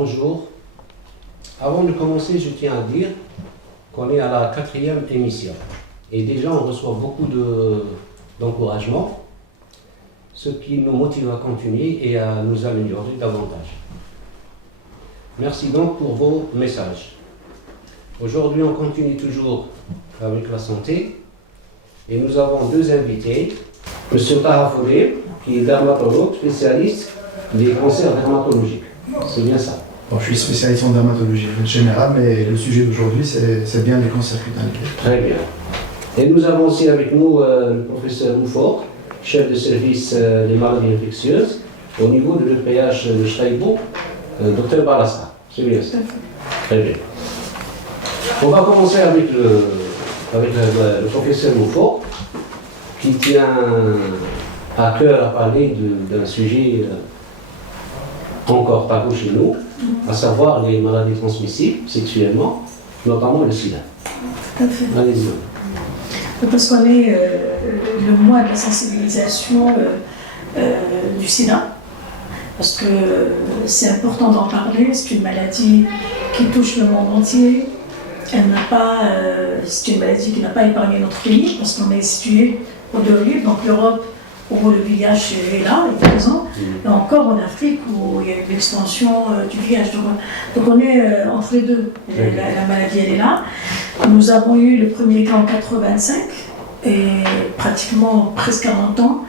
bonjour. Avant de commencer, je tiens à dire qu'on est à la 4e émission. Et déjà, on reçoit beaucoup d'encouragement, ce qui nous motive à continuer et à nous améliorer davantage. Merci donc pour vos messages. Aujourd'hui, on continue toujours avec la santé. Et nous avons deux invités. M. Taha Foudé, qui est dermatologue, spécialiste des cancers dermatologiques. C'est bien ça. Bon, je suis spécialiste en dermatologie générale, mais le sujet d'aujourd'hui, c'est bien les cancers cutanés. Très bien. Et nous avons aussi avec nous le professeur Moufort, chef de service des maladies infectieuses, au niveau de l'EPH de Chtaïbo, Dr Barassa. C'est bien ça. Très bien. On va commencer avec le professeur Moufort, qui tient à cœur à parler d'un sujet encore tabou chez nous, à savoir les maladies transmissibles sexuellement, notamment le sida. Tout à fait. Allez-y. Parce qu'on est le mois de la sensibilisation du sida, parce que c'est important d'en parler, c'est une maladie qui touche le monde entier. C'est une maladie qui n'a pas épargné notre pays, parce qu'on est situé au de l'île, donc l'Europe, où le VIH est là, est présent, et encore en Afrique où il y a eu l'extension du VIH. Donc on est entre les deux. La maladie, elle est là. Nous avons eu le premier cas en 85, et pratiquement presque 40 ans.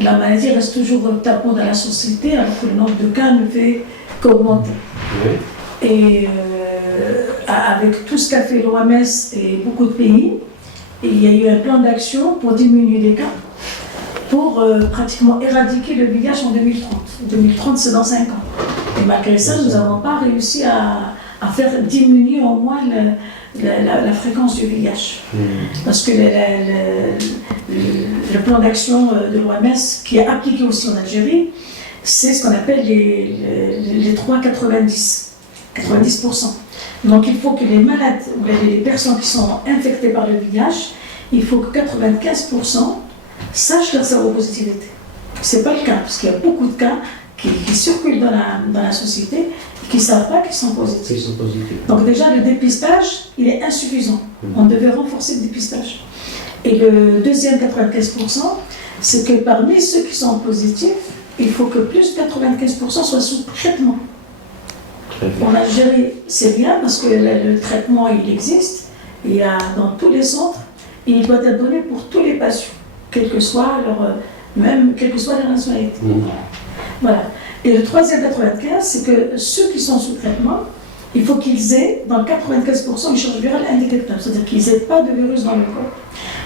La maladie reste toujours tabou dans la société, alors que le nombre de cas ne fait qu'augmenter. Et avec tout ce qu'a fait l'OMS et beaucoup de pays, il y a eu un plan d'action pour diminuer les cas, pour pratiquement éradiquer le VIH en 2030. 2030, c'est dans 5 ans. Et malgré ça, nous n'avons pas réussi à faire diminuer au moins la fréquence du VIH. Parce que le plan d'action de l'OMS, qui est appliqué aussi en Algérie, c'est ce qu'on appelle les 3,90. 90%. Donc il faut que les malades, les personnes qui sont infectées par le VIH, il faut que 95% sachent leur séropositivité. Ce n'est pas le cas, parce qu'il y a beaucoup de cas qui circulent dans la société et qui ne savent pas qu'ils sont positifs. Donc déjà, le dépistage, il est insuffisant. On devait renforcer le dépistage. Et le deuxième 95%, c'est que parmi ceux qui sont positifs, il faut que plus de 95% soient sous traitement. En Algérie, c'est bien parce que le traitement, il existe. Il y a dans tous les centres, et il doit être donné pour tous les patients, quelle que soit leur nationalité. Voilà. Et le troisième 95, c'est que ceux qui sont sous traitement, il faut qu'ils aient, dans 95%, une charge virale indétectable, c'est-à-dire qu'ils n'aient pas de virus dans le corps.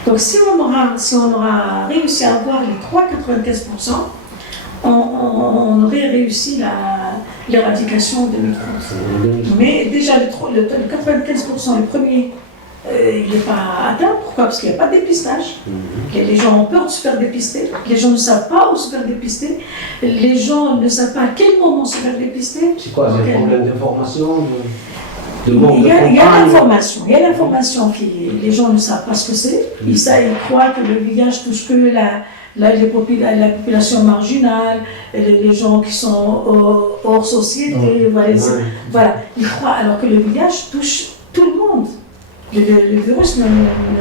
Donc si on aura réussi à avoir les 3,95%, on aurait réussi l'éradication en 2030. Mais déjà, le 95%, le premier, il n'est pas atteint. Pourquoi? Parce qu'il n'y a pas de dépistage. Les gens ont peur de se faire dépister. Les gens ne savent pas où se faire dépister. Les gens ne savent pas à quel moment se faire dépister. C'est quoi? C'est un problème d'information? Il y a l'information. Il y a l'information. Les gens ne savent pas ce que c'est. Ils croient que le VIH touche que la population marginale, les gens qui sont hors société, voilà. Ils croient, alors que le VIH touche tout le monde. Le virus ne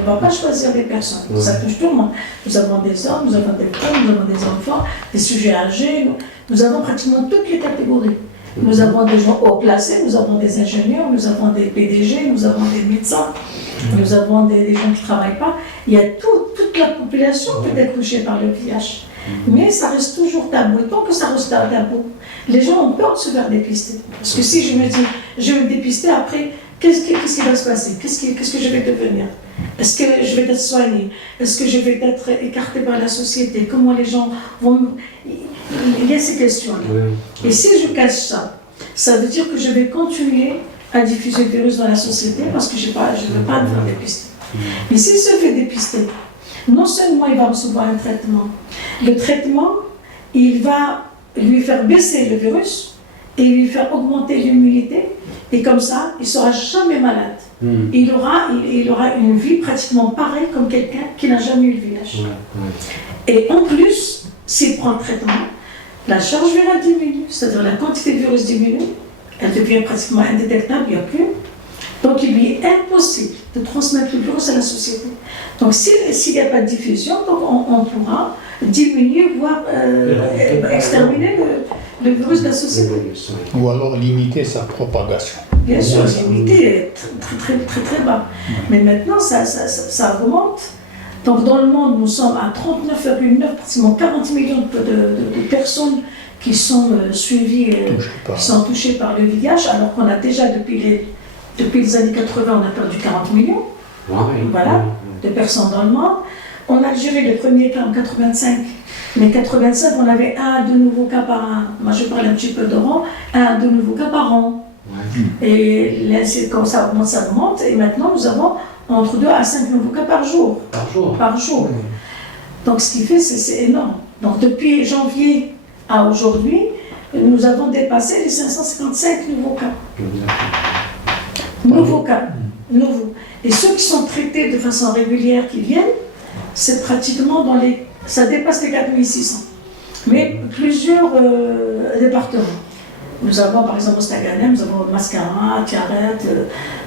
va pas choisir des personnes, ça touche tout le monde. Nous avons des hommes, nous avons des femmes, nous avons des enfants, des sujets âgés, nous avons pratiquement toutes les catégories. Nous avons des gens haut placés, nous avons des ingénieurs, nous avons des PDG, nous avons des médecins, nous avons des gens qui ne travaillent pas. Il y a toute la population peut être touchée par le VIH. Mais ça reste toujours tabou. Et tant que ça reste tabou, les gens ont peur de se faire dépister. Parce que si je me dis, je vais me dépister après, qu'est-ce qui va se passer? Qu'est-ce que je vais devenir? Est-ce que je vais être soignée? Est-ce que je vais être écartée par la société? Comment les gens vont... Il y a ces questions-là. Et si je cache ça, ça veut dire que je vais continuer à diffuser le virus dans la société parce que je ne veux pas me faire dépister. Mais s'il se fait dépister, non seulement il va recevoir un traitement, le traitement, il va lui faire baisser le virus et lui faire augmenter l'immunité, et comme ça, il ne sera jamais malade. Il aura une vie pratiquement pareille comme quelqu'un qui n'a jamais eu le VIH. Et en plus, s'il prend le traitement, la charge virale diminue, c'est-à-dire la quantité de virus diminue, elle devient pratiquement indétectable, il n'y a plus. Donc il lui est impossible de transmettre le virus à la société. Donc s'il n'y a pas de diffusion, donc on pourra diminuer, voire exterminer le virus de la société. Ou alors limiter sa propagation. Bien sûr, limiter très bas. Mais maintenant, ça augmente. Donc dans le monde, nous sommes à 39,9, pratiquement 40 millions de personnes qui sont suivies, qui sont touchées par le VIH, alors qu'on a déjà, depuis les années 80, on a perdu 40 millions de personnes dans le monde. En Algérie, le premier cas en 85, mais 85, on avait 1 à 2 nouveaux cas par an. Moi, je parle un petit peu d'Oran, 1 à 2 nouveaux cas par an. Et quand ça augmente, et maintenant, nous avons entre 2 à 5 nouveaux cas par jour. Par jour. Donc, ce qui fait, c'est énorme. Donc, depuis janvier à aujourd'hui, nous avons dépassé les 555 nouveaux cas. Nouveaux cas. Nouveaux. Et ceux qui sont traités de façon régulière, qui viennent, c'est pratiquement ça dépasse les 4600. Mais plusieurs départements. Nous avons par exemple au Staganem, nous avons Mascara, Tiaret,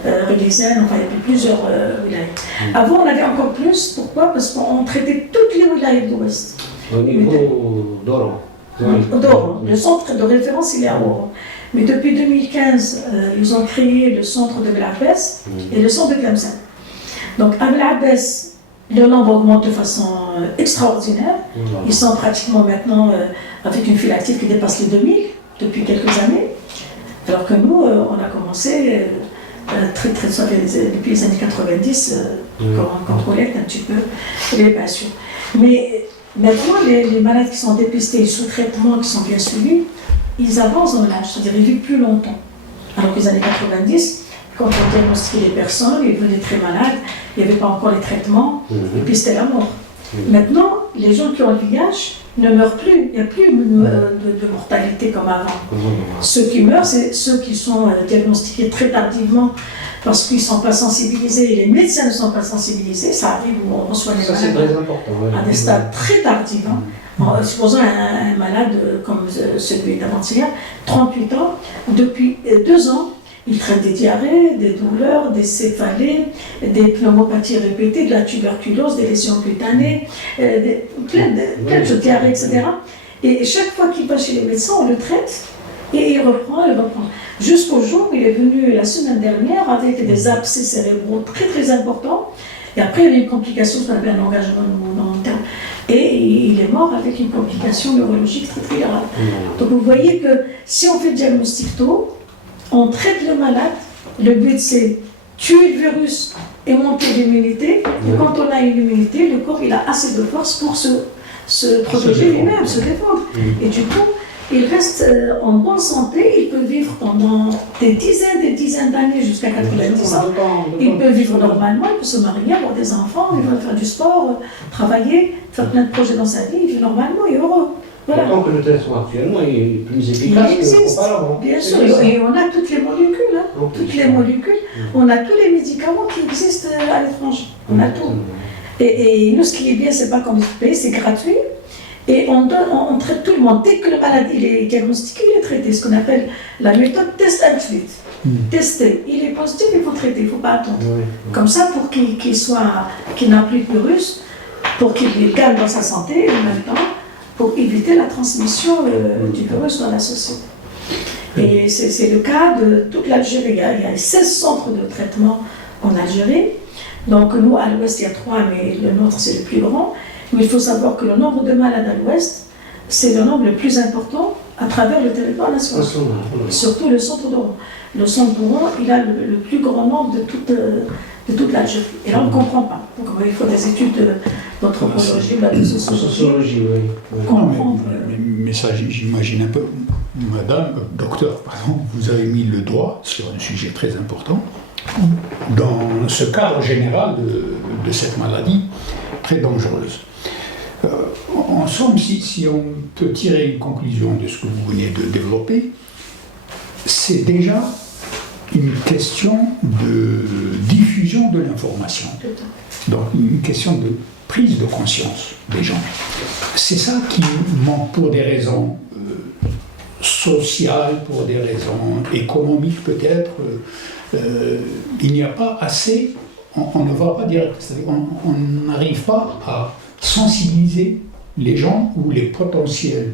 Relisen, enfin il y avait plusieurs wilayas. Avant on avait encore plus, pourquoi? Parce qu'on traitait toutes les wilayas de l'Ouest. Au niveau d'Oran. D'Oran. Le centre de référence il est à Oran. Mais depuis 2015, ils ont créé le centre de Belabès et le centre de Tlemcen. Donc à Belabès, le nombre augmente de façon extraordinaire. Ils sont pratiquement maintenant avec une file active qui dépasse les 2000 depuis quelques années. Alors que nous, on a commencé depuis les années 90, qu'on collecte un petit peu les patients. Mais maintenant, les malades qui sont dépistés sous traitement, qui sont bien suivis, ils avancent dans l'âge, c'est-à-dire ils vivent plus longtemps. Alors que les années 90, quand on diagnostiquait les personnes, ils venaient très malades, il n'y avait pas encore les traitements, et puis c'était la mort. Maintenant, les gens qui ont le VIH ne meurent plus, il n'y a plus de mortalité comme avant. Ceux qui meurent, c'est ceux qui sont diagnostiqués très tardivement parce qu'ils ne sont pas sensibilisés, et les médecins ne sont pas sensibilisés, ça arrive où on reçoit les malades à des stades très tardifs. Supposons un malade comme celui d'avant-hier, 38 ans, depuis 2 ans, il traite des diarrhées, des douleurs, des céphalées, des pneumopathies répétées, de la tuberculose, des lésions cutanées, plein de choses, diarrhées, etc. Et chaque fois qu'il va chez les médecins, on le traite et il reprend. Jusqu'au jour où il est venu la semaine dernière avec des abcès cérébraux très très importants. Et après, il y a eu une complication, ce qu'on appelle un engagement interne. Et il est mort avec une complication neurologique très très grave. Donc vous voyez que si on fait le diagnostic tôt, on traite le malade, le but c'est tuer le virus et monter l'immunité. Et quand on a une immunité, le corps il a assez de force pour se protéger lui-même, se défendre. Et du coup, il reste en bonne santé, il peut vivre pendant des dizaines d'années jusqu'à 90 ans. Il peut vivre normalement, il peut se marier, avoir des enfants, il va faire du sport, travailler, faire plein de projets dans sa vie, il vit normalement et heureux. Voilà. D'autant que le traitement actuellement est plus efficace qu'auparavant. Bien sûr, et on a toutes les molécules, toutes les molécules, on a tous les médicaments qui existent à l'étranger, on a tout. Et nous, ce qui est bien, c'est pas comme pays, c'est gratuit. Et on traite tout le monde. Dès que le malade il est diagnostiqué, il est traité. Ce qu'on appelle la méthode test and treat. Tester. Il est positif, il faut traiter, il ne faut pas attendre. Comme ça, pour qu'il n'a plus de virus, pour qu'il gagne dans sa santé, et en même temps, pour éviter la transmission du virus dans la société. Et c'est le cas de toute l'Algérie. Il y a 16 centres de traitement en Algérie. Donc nous, à l'ouest, il y a 3, mais le nôtre, c'est le plus grand. Mais il faut savoir que le nombre de malades à l'ouest, c'est le nombre le plus important à travers le territoire national. Surtout le centre d'Oran. Le centre d'Oran, il a le plus grand nombre de toute l'Algérie. Et là, on ne comprend pas. Donc, il faut des études d'anthropologie, de sociologie. Mais ça, j'imagine un peu. Madame, docteur, par exemple, vous avez mis le doigt sur un sujet très important. Dans ce cadre général de cette maladie très dangereuse. En somme, si on peut tirer une conclusion de ce que vous venez de développer, c'est déjà une question de diffusion de l'information. Donc une question de prise de conscience des gens. C'est ça qui manque pour des raisons sociales, pour des raisons économiques peut-être, il n'y a pas assez, on ne va pas dire, c'est-à-dire on n'arrive pas à sensibiliser les gens ou les potentielles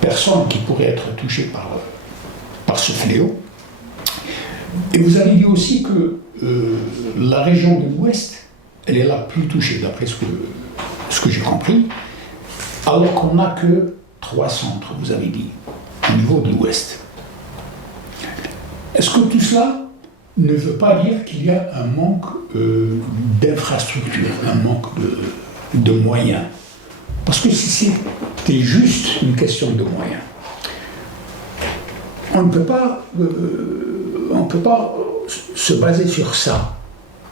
personnes qui pourraient être touchées par ce fléau. Et vous avez dit aussi que la région de l'Ouest, elle est la plus touchée, d'après ce que j'ai compris, alors qu'on n'a que 3 centres, vous avez dit, au niveau de l'Ouest. Est-ce que tout cela ne veut pas dire qu'il y a un manque d'infrastructures, un manque de moyens? Parce que si c'était juste une question de moyens, on ne peut pas se baser sur ça.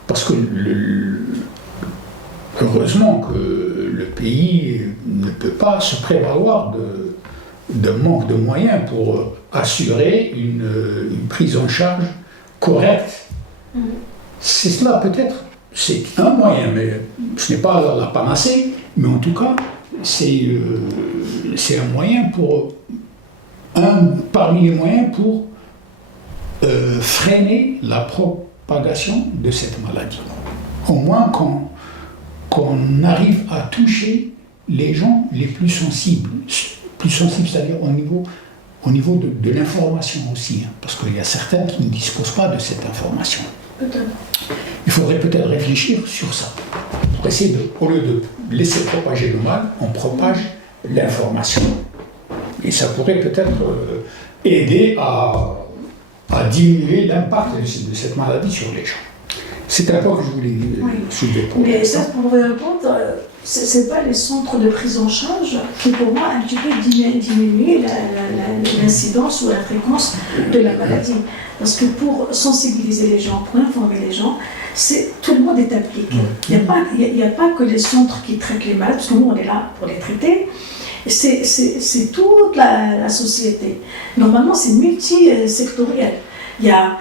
Parce que heureusement que le pays ne peut pas se prévaloir de manque de moyens pour assurer une prise en charge correcte. C'est cela peut-être, c'est un moyen, mais ce n'est pas la panacée, mais en tout cas, c'est un moyen parmi les moyens pour freiner la propagation de cette maladie. Au moins qu'on arrive à toucher les gens les plus sensibles, c'est-à-dire au niveau de l'information aussi, hein, parce qu'il y a certains qui ne disposent pas de cette information. Peut-être. Il faudrait peut-être réfléchir sur ça, pour essayer au lieu de laisser propager le mal, on propage l'information. Et ça pourrait peut-être aider à diminuer l'impact de cette maladie sur les gens. C'est un point que je voulais soulever. Mais ça, pour répondre, ce n'est pas les centres de prise en charge qui, pour moi, un petit peu diminuer l'incidence ou la fréquence de la maladie. Parce que pour sensibiliser les gens, pour informer les gens, tout le monde est impliqué. Il n'y a pas que les centres qui traitent les malades, parce que nous, on est là pour les traiter. C'est toute la société. Normalement, c'est multisectoriel. Il y a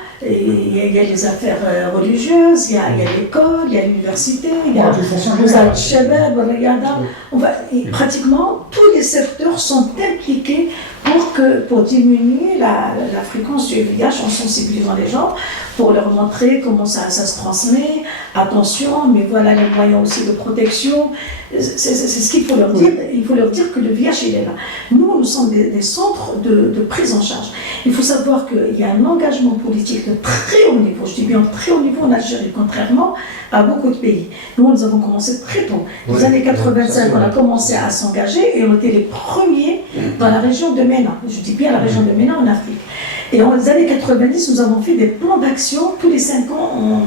les affaires religieuses, il y a l'école, il y a l'université, il y a le Shabab, pratiquement tous les secteurs sont impliqués pour diminuer la fréquence du VIH en sensibilisant les gens, pour leur montrer comment ça se transmet, attention, mais voilà les moyens aussi de protection. C'est ce qu'il faut leur dire. Il faut leur dire que le VIH, il est là. Nous sommes des centres de prise en charge. Il faut savoir qu'il y a un engagement politique de très haut niveau, je dis bien très haut niveau en Algérie, contrairement à beaucoup de pays. Nous avons commencé très tôt. Dans les années 85, on a commencé à s'engager et on était les premiers dans la région de Ménin. Je dis bien la région de Ménin en Afrique. Et dans les années 90, nous avons fait des plans d'action. Tous les 5 ans,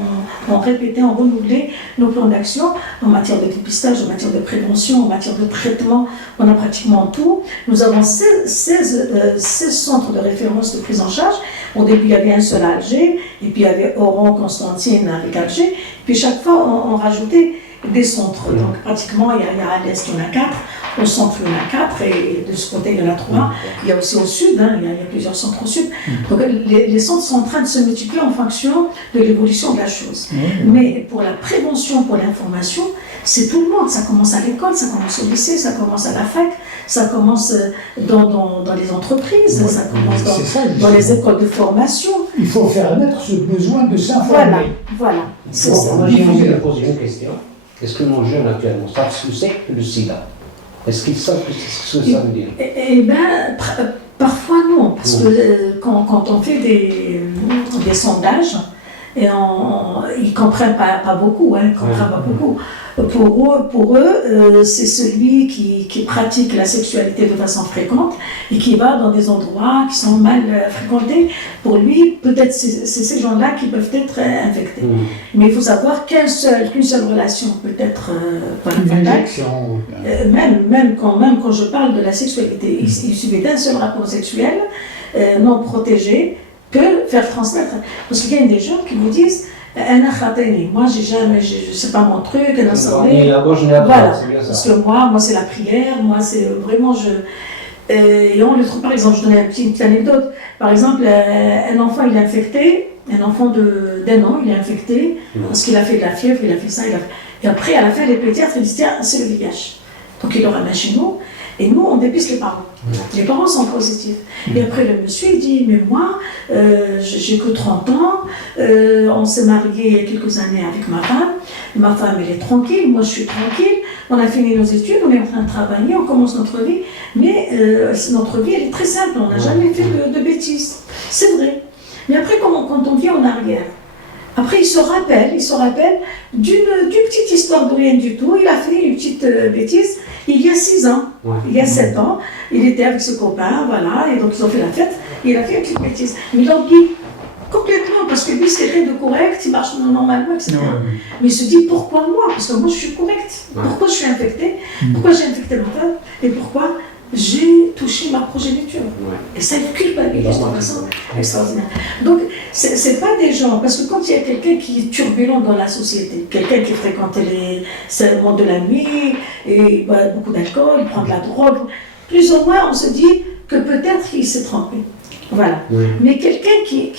on répétait, on renouvelait nos plans d'action en matière de dépistage, en matière de prévention, en matière de traitement. On a pratiquement tout. Nous avons 16 centres de référence de prise en charge. Au début, il y avait un seul à Alger, et puis il y avait Oran, Constantine avec Alger. Puis chaque fois, on rajoutait des centres. Donc pratiquement, il y a à l'est, il y en a 4. Au centre, il y en a 4, et de ce côté, il y en a 3. Il y a aussi au sud, il y a plusieurs centres au sud. Donc les centres sont en train de se multiplier en fonction de l'évolution de la chose. Mais pour la prévention, pour l'information, c'est tout le monde. Ça commence à l'école, ça commence au lycée, ça commence à la fac, ça commence dans les entreprises, ça commence dans les écoles de formation. Il faut faire naître ce besoin de s'informer. Voilà. C'est ça. Moi, j'ai envie de poser une question. Est-ce que nos jeunes actuellement savent ce que c'est que le sida? Est-ce qu'ils savent ce que ça veut dire? Eh bien, parfois non, parce que quand on fait des sondages, et ils ne comprennent pas beaucoup, ils comprennent pas beaucoup. Pour eux, c'est celui qui pratique la sexualité de façon fréquente et qui va dans des endroits qui sont mal fréquentés. Pour lui, peut-être c'est ces gens-là qui peuvent être infectés. Mais il faut savoir qu'une seule relation peut être fatale. Même quand je parle de la sexualité, il suffit d'un seul rapport sexuel non protégé peut faire transmettre. Parce qu'il y a des gens qui vous disent moi c'est pas mon truc, voilà. Parce que moi c'est la prière, moi c'est vraiment et on le trouve, par exemple, je donne une petite anecdote. Par exemple, un enfant il est infecté, un enfant d'un an il est infecté parce qu'il a fait de la fièvre, il a fait ça, et après à la fin les pédiatres ils disent tiens c'est le VIH. Donc il le ramène chez nous. Et nous, on dépiste les parents. Les parents sont positifs. Et après, le monsieur il dit, mais moi, j'ai que 30 ans, on s'est marié il y a quelques années avec ma femme. Ma femme, elle est tranquille, moi je suis tranquille. On a fini nos études, on est en train de travailler, on commence notre vie. Mais notre vie, elle est très simple, on n'a jamais fait de bêtises. C'est vrai. Mais après, quand on vient en arrière, après, il se rappelle d'une petite histoire de rien du tout. Il a fait une petite bêtise il y a 6 ans, il y a 7 ans. Il était avec ses copains, voilà, et donc ils ont fait la fête. Et il a fait une petite bêtise. Mais il oublie complètement, parce que lui, c'est rien de correct, il marche normalement, etc. Mais il se dit, pourquoi moi? Parce que moi, je suis correct. Pourquoi je suis infecté? Pourquoi j'ai infecté ma femme? Et pourquoi j'ai touché ma progéniture. Et ça, il culpabilise de façon extraordinaire. Donc, c'est pas des gens, parce que quand il y a quelqu'un qui est turbulent dans la société, quelqu'un qui fréquente le monde de la nuit, et boit beaucoup d'alcool, prend de la drogue, plus ou moins, on se dit que peut-être qu'il s'est trompé. Voilà. Mais quelqu'un qui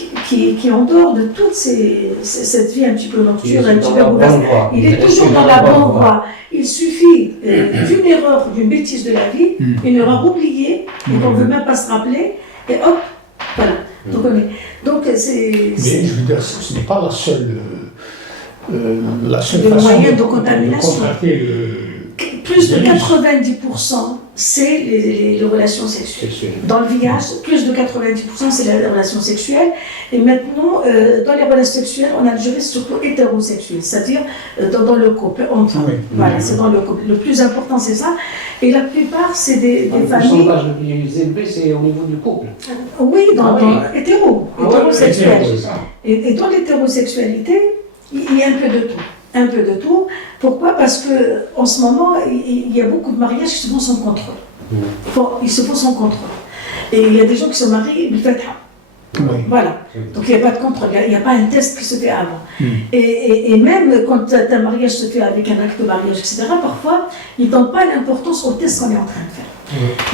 est en dehors de toute cette vie un petit peu nocturne, un petit peu mauvaise, il est toujours dans la bonne voie. Il suffit d'une erreur, d'une bêtise de la vie, une erreur oubliée, et qu'on ne veut même pas se rappeler, et hop, voilà. Donc c'est... Mais je veux dire, ce n'est pas la seule le façon moyen de contamination. contracter plus de 90%, c'est les relations sexuelles. Dans le VIH, plus de 90%, c'est les relations sexuelles. Et maintenant, dans les relations sexuelles, on a le juriste surtout hétérosexuel, c'est-à-dire dans le couple, enfin. Voilà, c'est dans le couple. Le plus important, c'est ça. Et la plupart, c'est des familles... Le pourcentage le plus élevé, c'est au niveau du couple. Oui, dans hétérosexuel. Et dans l'hétérosexualité, il y a un peu de tout. Un peu de tout. Pourquoi? Parce qu'en ce moment, il y a beaucoup de mariages qui se font sans contrôle. Ils se font sans contrôle. Et il y a des gens qui se marient, ils font voilà. Donc il n'y a pas de contrôle, il n'y a pas un test qui se fait avant. Et même quand un mariage se fait avec un acte de mariage, etc., parfois, ils ne donnent pas l'importance au test qu'on est en train de faire.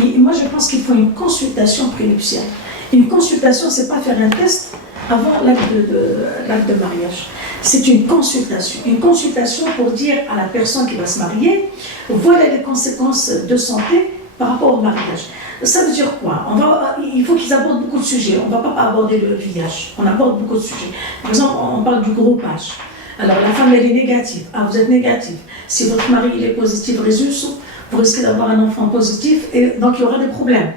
Et moi, je pense qu'il faut une consultation prénuptiale. Une consultation, ce n'est pas faire un test avant l'acte de mariage. C'est une consultation pour dire à la personne qui va se marier, voilà les conséquences de santé par rapport au mariage. Ça veut dire quoi? Il faut qu'ils abordent beaucoup de sujets. On ne va pas aborder le VIH, on aborde beaucoup de sujets. Par exemple, on parle du groupage. Alors la femme, elle est négative. Ah, vous êtes négatif. Si votre mari il est positif, résultat, vous risquez d'avoir un enfant positif et donc il y aura des problèmes.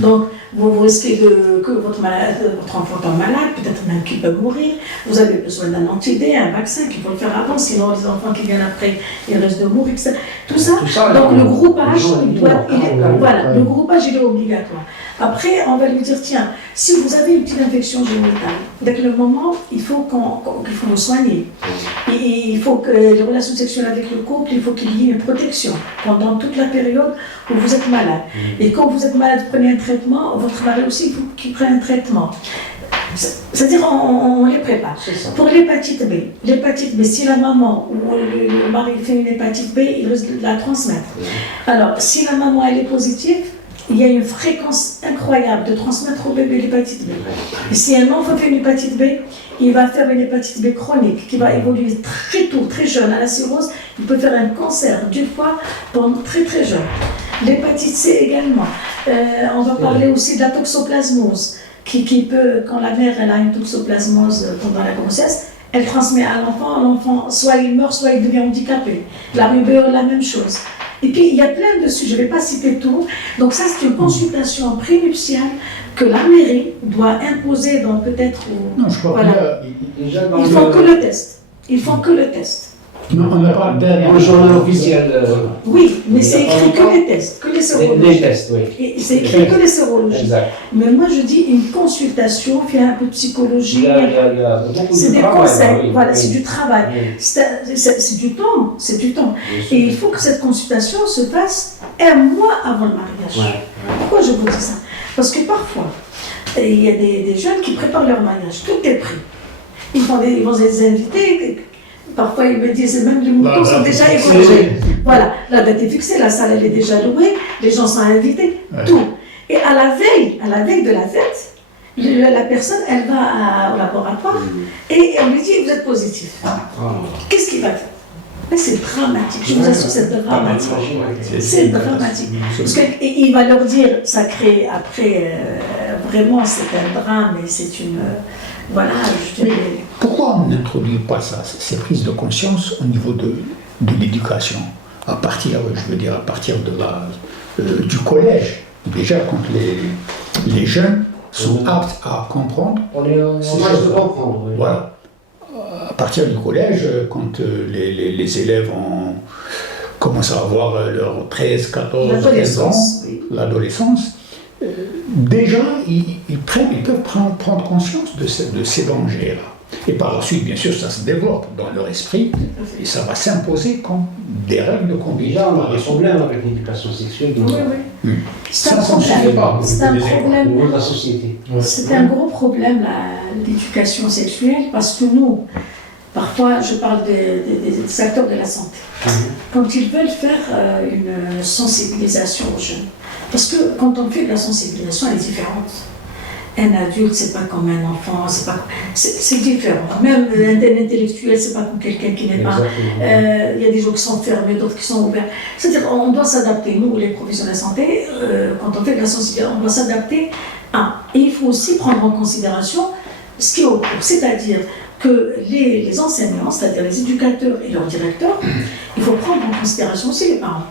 Donc vous risquez que votre enfant tombe malade, peut-être même qu'il peut mourir. Vous avez besoin d'un anti-D, un vaccin qu'il faut le faire avant, sinon les enfants qui viennent après, ils risquent de mourir. Tout ça, donc le groupage, le groupage il est obligatoire. Après, on va lui dire, tiens, si vous avez une petite infection génitale, dès que le moment, il faut vous soigner. Et il faut que les relations sexuelles avec le couple, il faut qu'il y ait une protection pendant toute la période où vous êtes malade. Et quand vous êtes malade, vous prenez un traitement, votre mari aussi, il faut qu'il prenne un traitement. C'est-à-dire, on les prépare. Pour l'hépatite B, si la maman ou le mari fait une hépatite B, il risque de la transmettre. Alors, si la maman elle est positive, il y a une fréquence incroyable de transmettre au bébé l'hépatite B. Et si un enfant fait une hépatite B, il va faire une hépatite B chronique qui va évoluer très tôt, très jeune. À la cirrhose, il peut faire un cancer du foie pendant très très jeune. L'hépatite C également. On va parler aussi de la toxoplasmose, qui peut, quand la mère elle a une toxoplasmose pendant la grossesse, elle transmet à l'enfant, soit il meurt, soit il devient handicapé. La rubéole, la même chose. Et puis, il y a plein de sujets, je ne vais pas citer tout. Donc ça, c'est une consultation prénuptiale que la mairie doit imposer dans peut-être... Non, je crois voilà. Ils font que le test. Ils font que le test. Non, on a parlé dernièrement. Le journal officiel. Oui, mais c'est écrit que les tests, que les sérologies. Les tests, oui. Et c'est écrit que les sérologies. Exact. Mais moi, je dis une consultation, faire un peu de psychologie. Il y a beaucoup c'est de des travail, conseils, oui, voilà, oui. c'est du travail. Oui. C'est du temps, c'est du temps. Et il faut que cette consultation se fasse un mois avant le mariage. Ouais. Pourquoi je vous dis ça? Parce que parfois, il y a des jeunes qui préparent leur mariage, tout est pris. Ils vont les inviter. Parfois, ils me disent, même les moutons sont déjà égorgés. Voilà, la date est fixée, la salle elle est déjà louée, les gens sont invités, tout. Et à la veille de la fête, la personne, elle va au laboratoire et on lui dit, vous êtes positif. Qu'est-ce qu'il va faire? Mais c'est dramatique, je vous assure, c'est dramatique. C'est dramatique. Parce qu'il va leur dire, ça crée après, vraiment c'est un drame et c'est une... voilà, je dirais... Pourquoi on n'introduit pas ça, ces prises de conscience au niveau de l'éducation, à partir du collège, déjà quand les jeunes sont aptes à comprendre. On est en âge de comprendre. Oui. Voilà. À partir du collège, quand les élèves commencent à avoir leurs 13, 14, 15 ans, l'adolescence, déjà ils peuvent prendre conscience de ces dangers-là. Et par la suite, bien sûr, ça se développe dans leur esprit et ça va s'imposer comme des règles de conduite. Déjà, on a des problèmes avec l'éducation sexuelle. Oui. C'est un problème. C'est un problème. Au niveau de la société. C'est un gros problème, l'éducation sexuelle, parce que nous, parfois, je parle des acteurs de la santé, quand ils veulent faire une sensibilisation aux jeunes, parce que quand on fait de la sensibilisation, elle est différente. Un adulte, c'est pas comme un enfant, c'est différent. Même un intellectuel, c'est pas comme quelqu'un qui n'est pas. Il y a des gens qui sont fermés, d'autres qui sont ouverts. C'est-à-dire, on doit s'adapter. Nous, les professionnels de santé, quand on fait de la sensibilisation, on doit s'adapter à. Et il faut aussi prendre en considération ce qui est au cours, c'est-à-dire que les enseignants, c'est-à-dire les éducateurs et leurs directeurs, il faut prendre en considération aussi les parents.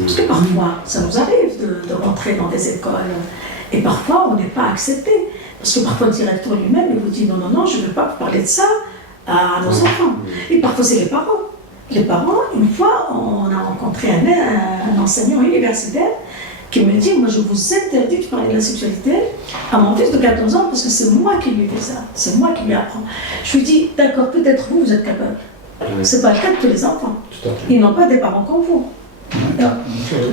Parce que parfois, ça nous arrive de rentrer dans des écoles. Et parfois, on n'est pas accepté. Parce que parfois, le directeur lui-même, il vous dit non, je ne veux pas parler de ça à nos enfants. Et parfois, c'est les parents. Les parents, une fois, on a rencontré un enseignant universitaire qui me dit, moi, je vous interdis de parler de la sexualité à mon fils de 14 ans parce que c'est moi qui lui fais ça. C'est moi qui lui apprends. Je lui dis, d'accord, peut-être vous êtes capable. Ce n'est pas le cas de tous les enfants. Ils n'ont pas des parents comme vous.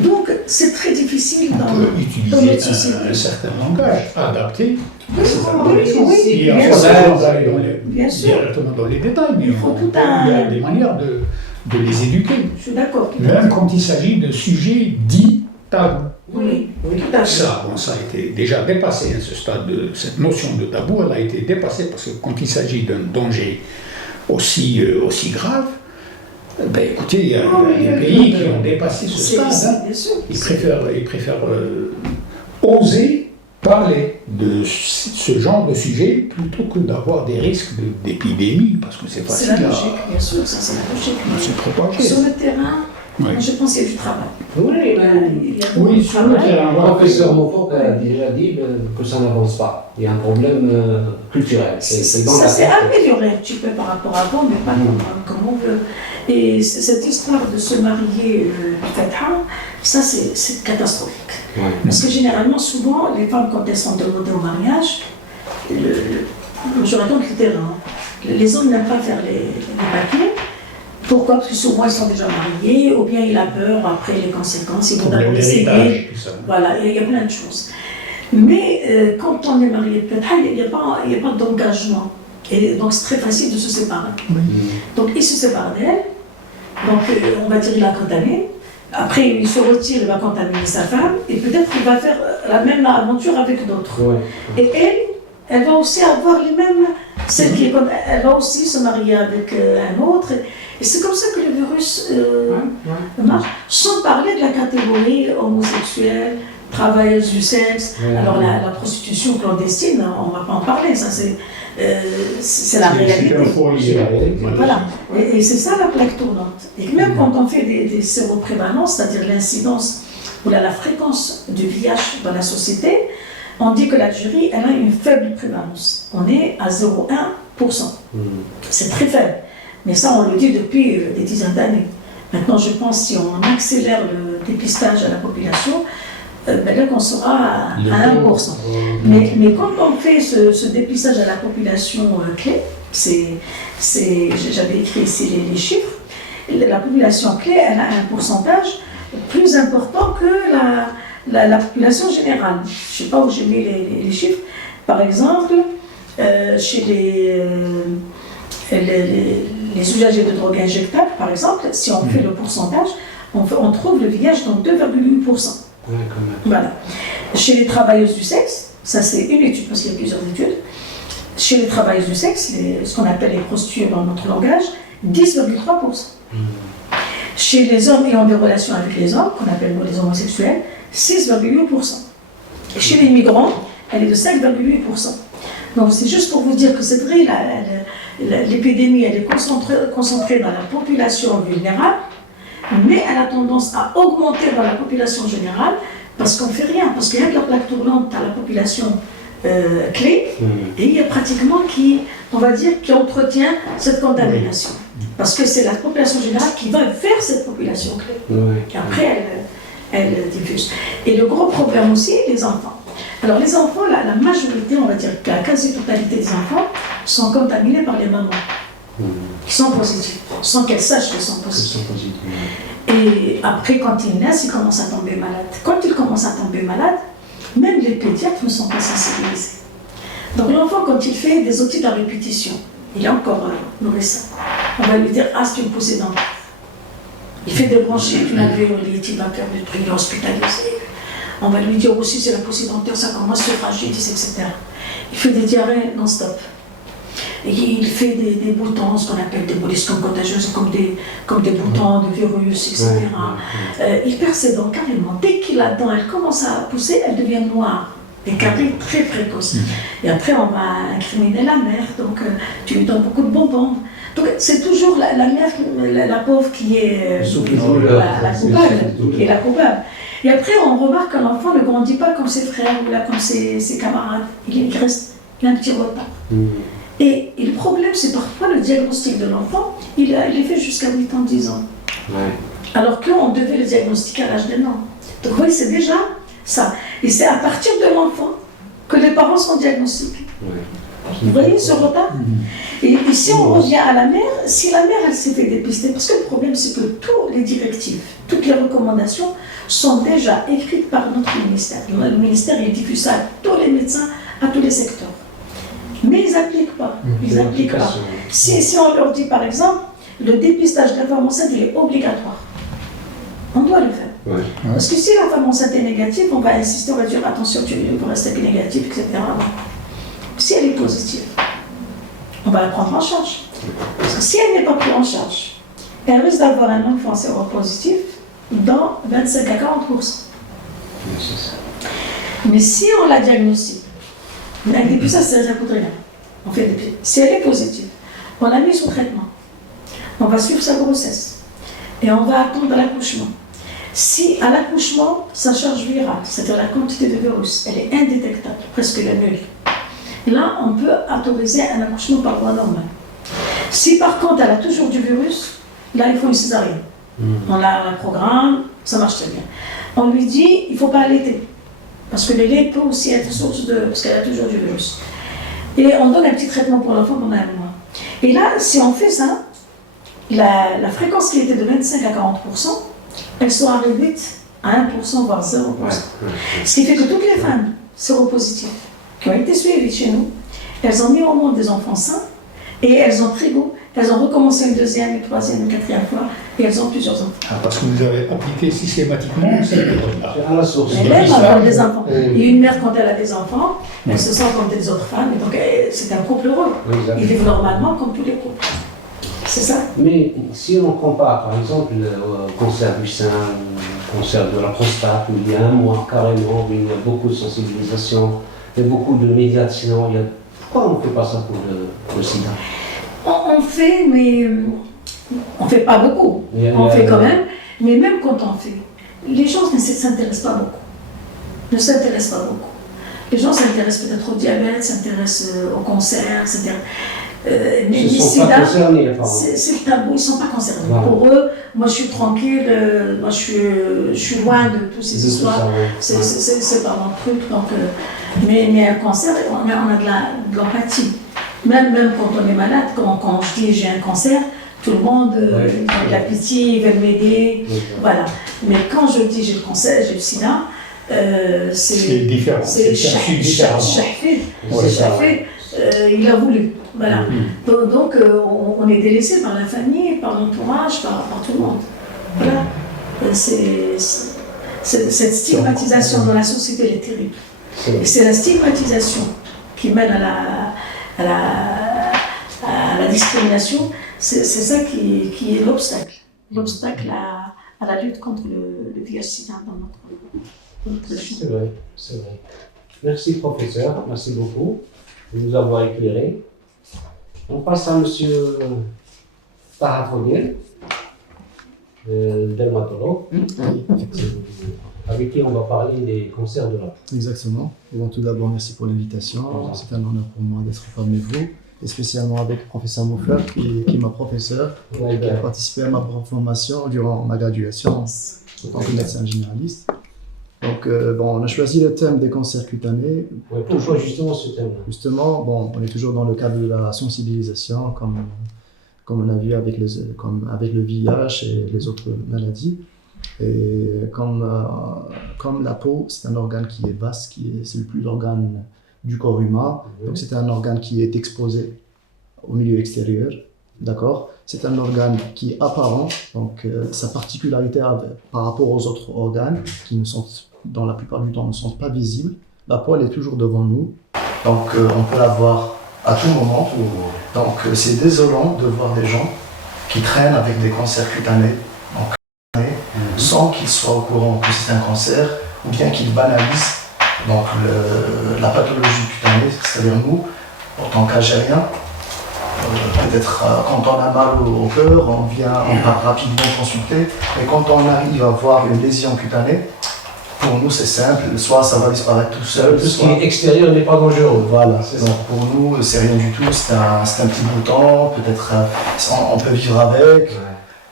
Donc, c'est très difficile dans notre société. Un certain langage adapté. Oui, bien sûr. Directement dans les détails, mais il faut il y a des manières de les éduquer. Je suis d'accord. Même quand il s'agit de sujets dits tabous. Oui, tout à fait. Ça a été déjà dépassé à ce stade. Cette notion de tabou, elle a été dépassée parce que quand il s'agit d'un danger aussi grave, ben écoutez, il y a des pays qui ont dépassé ce stade. Ils préfèrent oser parler de ce genre de sujet plutôt que d'avoir des risques d'épidémie, parce que c'est facile. C'est la logique, bien sûr, ça c'est la logique. C'est propagé. Sur le terrain, je pense qu'il y a du travail. Oui, sur le terrain. Le professeur Moffort a déjà dit que ça n'avance pas. Il y a un problème culturel. Ça s'est amélioré un petit peu par rapport à avant, mais pas comme on veut. Et cette histoire de se marier Fatha, ça c'est catastrophique. Parce que généralement, souvent, les femmes, quand elles sont demandées au mariage, je raconte le terrain, les hommes n'aiment pas faire les papiers. Pourquoi? Parce que souvent ils sont déjà mariés, ou bien il a peur après les conséquences, ils vont d'abord essayer. Voilà, il y a plein de choses. Mais quand on est marié Fatha, il n'y a pas d'engagement. Et donc c'est très facile de se séparer. Donc il se sépare d'elle. Donc, on va dire qu'il a contaminé. Après, il se retire, il va contaminer sa femme, et peut-être qu'il va faire la même aventure avec d'autres. Et elle va aussi avoir les mêmes. Elle va aussi se marier avec un autre. Et c'est comme ça que le virus marche, sans parler de la catégorie homosexuelle, travailleuse du sexe. Alors, la prostitution clandestine, on ne va pas en parler, ça c'est la réalité. Voilà. Et c'est ça la plaque tournante. Et même quand on fait des séroprévalences, c'est-à-dire l'incidence ou la fréquence du VIH dans la société, on dit que l'Algérie, elle a une faible prévalence. On est à 0,1%. C'est très faible. Mais ça, on le dit depuis des dizaines d'années. Maintenant, je pense si on accélère le dépistage à la population, ben là, on sera à 1%. Mais quand on fait ce dépistage à la population clé, j'avais écrit ici les chiffres, la population clé, elle a un pourcentage plus important que la population générale. Je ne sais pas où j'ai mis les chiffres. Par exemple, chez les usagers de drogue injectable, par exemple, si on fait le pourcentage, on trouve le VIH dans 2,8%. Voilà. Chez les travailleuses du sexe, ça c'est une étude parce qu'il y a plusieurs études. Chez les travailleuses du sexe, ce qu'on appelle les prostituées dans notre langage, 10,3%. chez les hommes ayant des relations avec les hommes, qu'on appelle nous les homosexuels, 6,8%. Et chez les migrants, elle est de 5,8%. Donc c'est juste pour vous dire que c'est vrai, l'épidémie elle est concentrée dans la population vulnérable, mais elle a tendance à augmenter dans la population générale parce qu'on ne fait rien, parce qu'il y a de la plaque tournante à la population clé, et il y a pratiquement qui entretient cette contamination. Parce que c'est la population générale qui va vers cette population clé. Et après, elle diffuse. Et le gros problème aussi, les enfants. Alors les enfants, la majorité, on va dire que la quasi-totalité des enfants sont contaminés par les mamans, qui sont positives, sans qu'elles sachent qu'elles sont positives. Et après, quand ils naissent, ils commencent à tomber malades. Quand ils commencent à tomber malades, même les pédiatres ne sont pas sensibilisés. Donc l'enfant, quand il fait des otites à répétition, il est encore nourrissant. On va lui dire, ah, c'est une poussée dentaire. Il fait des bronchites, une alvéolite, il va faire des trucs, il est hospitalisé. On va lui dire aussi, c'est la poussée dentaire, ça commence sur fragilité, etc. Il fait des diarrhées non-stop. Et il fait des boutons, ce qu'on appelle des mollusques contagieuses, comme des boutons de virus, etc. Il perd ses dents carrément. Dès que la dent elle commence à pousser, elle devient noire. Des caries très précoces. Et après, on va incriminer la mère, donc tu lui donnes beaucoup de bonbons. Donc c'est toujours la mère, la pauvre qui est la coupable, qui est la coupable. Et après, on remarque que l'enfant ne grandit pas comme ses frères ou là, comme ses camarades. Il a un petit retard. Et le problème, c'est parfois le diagnostic de l'enfant, il est fait jusqu'à 8 ans, 10 ans. Alors qu'on devait le diagnostiquer à l'âge d'un an. Donc oui, c'est déjà ça. Et c'est à partir de l'enfant que les parents sont diagnostiqués. Vous voyez ce retard? Et si on revient à la mère, si la mère elle s'est fait dépister, parce que le problème c'est que toutes les directives, toutes les recommandations sont déjà écrites par notre ministère. Le ministère il diffuse ça à tous les médecins, à tous les secteurs. Mais ils n'appliquent pas. Ils n'appliquent pas. Si on leur dit par exemple, le dépistage de la femme enceinte il est obligatoire, on doit le faire. Parce que si la femme enceinte est négative, on va insister, on va dire attention, tu peux rester négative, etc. Si elle est positive, on va la prendre en charge. Parce que si elle n'est pas prise en charge, elle risque d'avoir un enfant séropositif dans 25 à 40%. Mais si on la diagnostique, avec des puces, ça ne coûte rien. On fait des puces. Si elle est positive, on la met sous traitement. On va suivre sa grossesse. Et on va attendre l'accouchement. Si à l'accouchement, sa charge virale, c'est-à-dire la quantité de virus, elle est indétectable, presque nulle. Là, on peut autoriser un accouchement par voie normale. Si par contre, elle a toujours du virus, là, il faut une césarienne. On la programme, ça marche très bien. On lui dit, il ne faut pas allaiter. Parce que le lait peut aussi être source de... parce qu'elle a toujours du virus. Et on donne un petit traitement pour l'enfant pendant un mois. Et là, si on fait ça, la fréquence qui était de 25 à 40%, elle sera réduite à 1%, voire 0%. Ce qui fait que toutes les femmes séropositives qui ont été suivies chez nous, elles ont mis au monde des enfants sains et elles ont pris goût, elles ont recommencé une deuxième, une troisième, une quatrième fois et elles ont plusieurs enfants. Parce que vous avez appliqué systématiquement cette méthode-là. À la source. Et même avoir des enfants. Et une mère, quand elle a des enfants, elle se sent comme des autres femmes et donc c'est un couple heureux. Ils vivent normalement comme tous les couples. C'est ça. Mais si on compare par exemple le cancer du sein, le cancer de la prostate, où il y a un mois carrément, où il y a beaucoup de sensibilisation, il y a beaucoup de médiation, pourquoi on ne fait pas ça pour le sida? On fait, mais on ne fait pas beaucoup. On fait quand même, mais même quand on fait, les gens ne s'intéressent pas beaucoup. Ne s'intéressent pas beaucoup. Les gens s'intéressent peut-être au diabète, s'intéressent au cancer, etc. Mais ils ne sont pas concernés, c'est le tabou, ils ne sont pas concernés. Voilà. Pour eux, moi je suis tranquille, moi je suis loin de toutes ces histoires. C'est pas mon truc. Donc, mais un cancer, on a de l'empathie. Même quand on est malade, quand je dis j'ai un cancer, tout le monde a de la pitié, ils veulent m'aider. Voilà. Mais quand je dis j'ai le cancer, j'ai le sida, c'est différent. C'est chafé. Il a voulu. Voilà. Donc on est délaissé par la famille, par l'entourage, par tout le monde. Voilà. Cette stigmatisation dans la société elle est terrible. Et c'est la stigmatisation qui mène à la discrimination. C'est ça qui est l'obstacle. l'obstacle à la lutte contre le VIH/SIDA dans notre région. C'est vrai, c'est vrai. Merci professeur, merci beaucoup de nous avoir éclairés. On passe à monsieur Taha Fogel, dermatologue, avec qui on va parler des cancers de la peau. Exactement. Et donc, tout d'abord, merci pour l'invitation. C'est un honneur pour moi d'être parmi vous, et spécialement avec le professeur Moufler, qui est ma professeur, Ouais, qui a participé à ma formation durant ma graduation en tant que médecin généraliste. Donc, on a choisi le thème des cancers cutanés. ouais, pourquoi justement ce thème-là? Justement, on est toujours dans le cadre de la sensibilisation, comme on a vu avec le VIH et les autres maladies. Et comme la peau, c'est un organe qui est vaste, c'est le plus l'organe du corps humain. Donc c'est un organe qui est exposé au milieu extérieur, d'accord? C'est un organe qui est apparent, donc sa particularité par rapport aux autres organes qui dans la plupart du temps ne sont pas visibles. La peau, elle est toujours devant nous, donc on peut la voir à tout moment. Donc c'est désolant de voir des gens qui traînent avec des cancers cutanés, sans qu'ils soient au courant que c'est un cancer, ou bien qu'ils banalisent donc, la pathologie cutanée, c'est-à-dire nous, en tant qu'Algériens, peut-être quand on a mal au cœur, on part rapidement consulter, mais quand on arrive à voir une lésion cutanée, pour nous c'est simple, soit ça va disparaître tout seul. Tout ce qui est extérieur n'est pas dangereux. Voilà, C'est donc pour nous c'est rien du tout, c'est un petit bouton, peut-être on peut vivre avec. Ouais.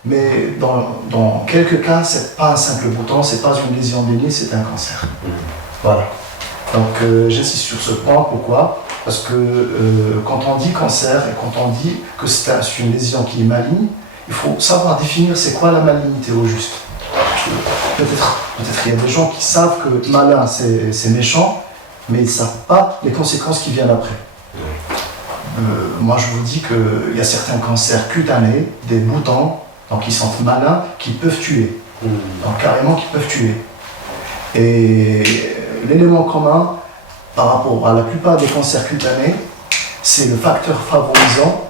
Mais dans quelques cas, c'est pas un simple bouton, c'est pas une lésion bénigne, c'est un cancer. Voilà. Donc j'insiste sur ce point, pourquoi? Parce que quand on dit cancer et quand on dit que c'est une lésion qui est maligne, il faut savoir définir c'est quoi la malignité au juste. Peut-être il y a des gens qui savent que malin c'est méchant, mais ils ne savent pas les conséquences qui viennent après. Moi je vous dis qu'il y a certains cancers cutanés, des boutons, donc ils sont malins, qui peuvent tuer. Donc carrément qui peuvent tuer. Et l'élément commun par rapport à la plupart des cancers cutanés, c'est le facteur favorisant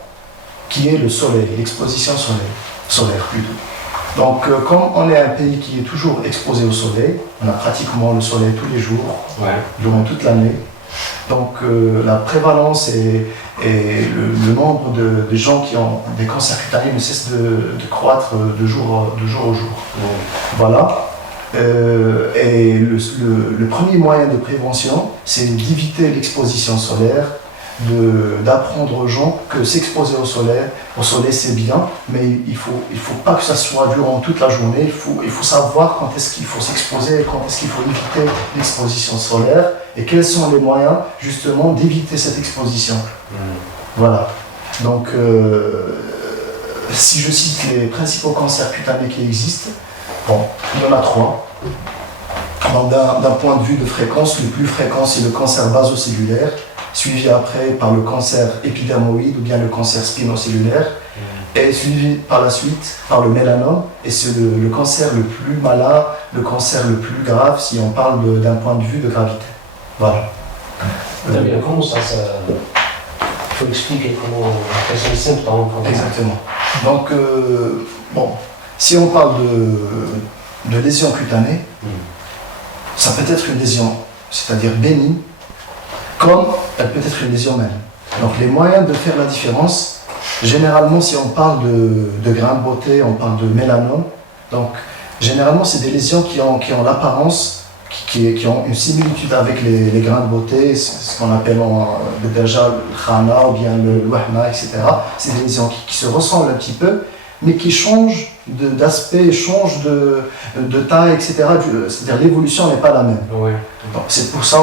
qui est le soleil, l'exposition solaire plutôt. Donc comme on est un pays qui est toujours exposé au soleil, on a pratiquement le soleil tous les jours, durant toute l'année. Donc la prévalence et le nombre de gens qui ont des cancers cutanés ne cesse de croître de jour au jour. Voilà. Et le premier moyen de prévention, c'est d'éviter l'exposition solaire, d'apprendre aux gens que s'exposer au soleil c'est bien, mais il faut pas que ça soit durant toute la journée, il faut savoir quand est-ce qu'il faut s'exposer et quand est-ce qu'il faut éviter l'exposition solaire et quels sont les moyens justement d'éviter cette exposition. Voilà. Donc si je cite les principaux cancers cutanés qui existent, il y en a 3. D'un point de vue de fréquence, le plus fréquent c'est le cancer basocellulaire, suivi après par le cancer épidermoïde ou bien le cancer spinocellulaire, et suivi par la suite par le mélanome, et c'est le cancer le plus malin, le cancer le plus grave si on parle d'un point de vue de gravité. Voilà. Très bien, comment ça il faut expliquer quels sont les symptômes. Exactement. Donc, si on parle de lésion cutanée, ça peut être une lésion, c'est-à-dire bénigne, comme elle peut être une lésion maligne. Donc les moyens de faire la différence, généralement si on parle de grains de beauté, on parle de mélanome, donc généralement c'est des lésions qui ont l'apparence, qui ont une similitude avec les grains de beauté, ce qu'on appelle déjà le khana ou bien le wahma, etc. C'est des lésions qui se ressemblent un petit peu, mais qui changent d'aspect, changent de taille, etc. C'est-à-dire l'évolution n'est pas la même. Donc, c'est pour ça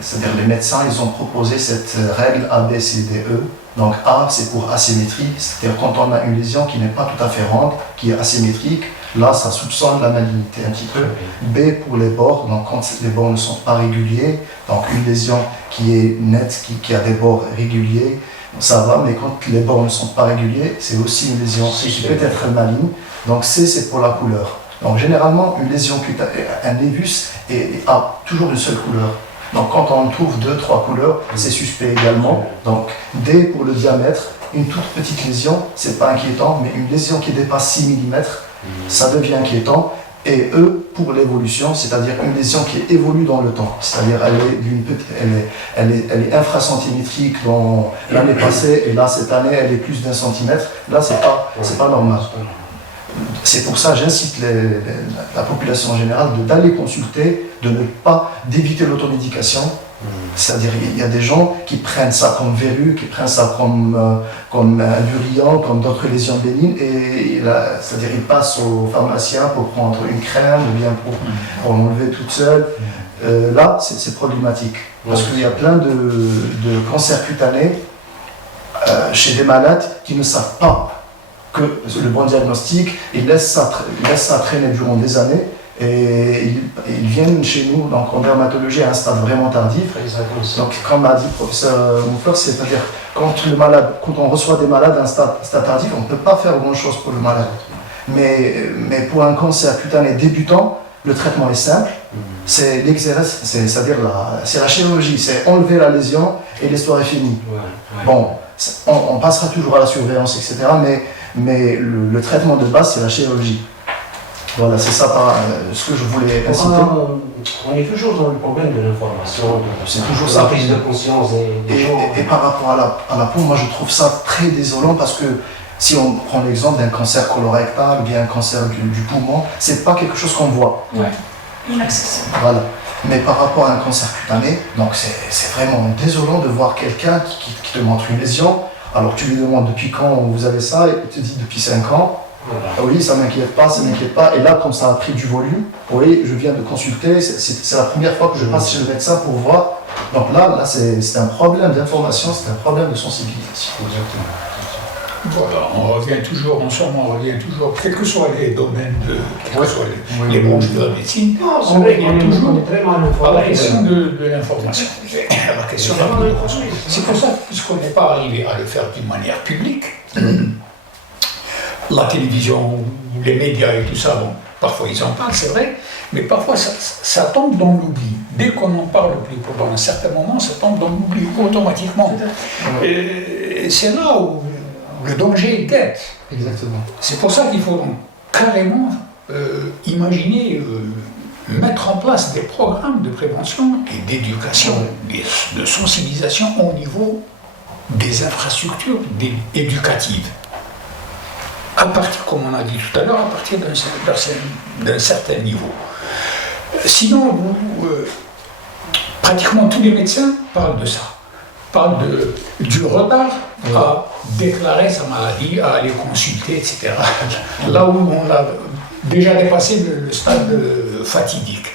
c'est-à-dire les médecins ils ont proposé cette règle ABCDE. Donc A c'est pour asymétrie, c'est-à-dire quand on a une lésion qui n'est pas tout à fait ronde, qui est asymétrique, là ça soupçonne la malignité un petit peu. B pour les bords, donc quand les bords ne sont pas réguliers, donc une lésion qui est nette, qui a des bords réguliers, ça va, mais quand les bords ne sont pas réguliers, c'est aussi une lésion qui peut être maligne. Donc C c'est pour la couleur. Donc généralement une lésion cutanée, un névus a toujours une seule couleur. Donc quand on trouve 2-3 couleurs, c'est suspect également. Donc D pour le diamètre, une toute petite lésion, c'est pas inquiétant, mais une lésion qui dépasse 6 mm, ça devient inquiétant. Et E pour l'évolution, c'est-à-dire une lésion qui évolue dans le temps. C'est-à-dire elle est infracentimétrique dans l'année passée, et là cette année elle est plus d'1 centimètre. Là c'est pas normal. C'est pour ça que j'incite la population en général d'aller consulter, d'éviter l'automédication. C'est-à-dire il y a des gens qui prennent ça comme verrue, qui prennent ça comme un durian, comme d'autres lésions bénignes, et c'est-à-dire ils passent au pharmacien pour prendre une crème ou bien pour enlever toute seule. Là, c'est problématique. Parce qu'il y a plein de cancers cutanés chez des malades qui ne savent pas que le bon diagnostic, ils laissent ça traîner durant des années. Et ils viennent chez nous donc en dermatologie à un stade vraiment tardif. Donc comme a dit le professeur Mouflor, c'est-à-dire quand on reçoit des malades à un stade tardif, on ne peut pas faire grand chose pour le malade. Mais pour un cancer cutané débutant, le traitement est simple. C'est l'exérèse, c'est-à-dire c'est la chirurgie, c'est enlever la lésion et l'histoire est finie. Bon, on passera toujours à la surveillance, etc. Mais le traitement de base, c'est la chirurgie. Voilà, c'est ça ce que je voulais inciter. On est toujours dans le problème de l'information, c'est toujours la prise de conscience des gens. Et par rapport à la peau, moi je trouve ça très désolant parce que si on prend l'exemple d'un cancer colorectal ou bien un cancer du poumon, c'est pas quelque chose qu'on voit. Ouais, inaccessible. Voilà. Mais par rapport à un cancer cutané, donc c'est vraiment désolant de voir quelqu'un qui te montre une lésion. Alors tu lui demandes depuis quand vous avez ça, et il te dit depuis 5 ans. Voilà. Oui, ça m'inquiète pas, ça m'inquiète pas. Et là, comme ça a pris du volume, oui, je viens de consulter, c'est la première fois que je passe chez le médecin pour voir. Donc là c'est un problème d'information, c'est un problème de sensibilisation. Exactement. Voilà, on revient toujours, quels que soient les domaines, quels que soient les branches de la médecine, on revient toujours à la question de l'information. La question de l'information. C'est pour ça que, puisqu'on n'est pas arrivé à le faire d'une manière publique, la télévision, les médias et tout ça, bon, parfois ils en parlent, c'est vrai, mais parfois ça tombe dans l'oubli. Dès qu'on n'en parle plus pendant un certain moment, ça tombe dans l'oubli automatiquement. Et c'est là où le danger guette. Exactement. C'est pour ça qu'il faut donc carrément imaginer, mettre en place des programmes de prévention et d'éducation, de sensibilisation au niveau des infrastructures éducatives. À partir, comme on a dit tout à l'heure, à partir d'un certain niveau. Sinon, pratiquement tous les médecins parlent de ça, parlent du retard à déclarer sa maladie, à aller consulter, etc. Là où on a déjà dépassé le stade fatidique.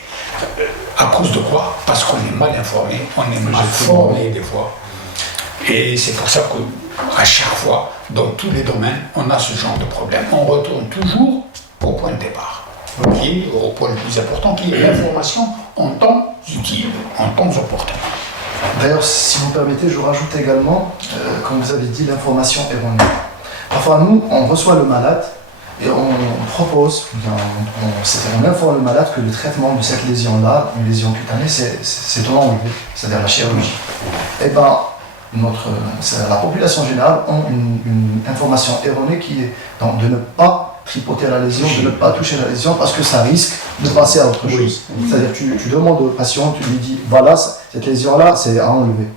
À cause de quoi? Parce qu'on est mal informé, on est mal formé des fois. Et c'est pour ça qu'à chaque fois, dans tous les domaines, on a ce genre de problème. On retourne toujours au point de départ, qui est au point le plus important, qui est l'information en temps utile, en temps opportun. D'ailleurs, si vous permettez, je rajoute également, comme vous avez dit, l'information erronée. Parfois, nous, on reçoit le malade et on propose, on informe le malade que le traitement de cette lésion-là, une lésion cutanée, c'est de l'enlever, c'est-à-dire la chirurgie. Et bien, la population générale a une information erronée qui est donc, de ne pas tripoter la lésion, de ne pas toucher la lésion parce que ça risque de passer à autre chose. C'est-à-dire tu demandes au patient, tu lui dis voilà, cette lésion-là, c'est à enlever.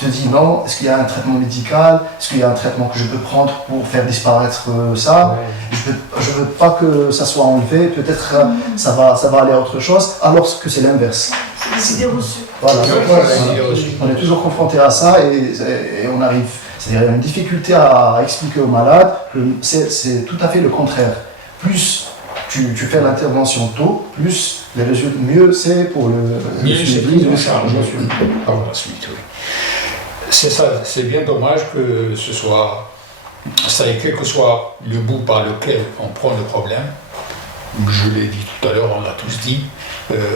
Il te dit non, est-ce qu'il y a un traitement médical, est-ce qu'il y a un traitement que je peux prendre pour faire disparaître ça, je ne veux pas que ça soit enlevé, peut-être ça va aller à autre chose, alors que c'est l'inverse. C'est des idées reçues. Voilà, on est toujours confronté à ça et on arrive, c'est-à-dire il y a une difficulté à expliquer aux malades que c'est tout à fait le contraire. Plus tu fais l'intervention tôt, plus les résultats, mieux c'est pour le suivi, le charge. Par la suite, oui. C'est ça, c'est bien dommage que ce soit, ça et quel que soit le bout par lequel on prend le problème, je l'ai dit tout à l'heure, on l'a tous dit,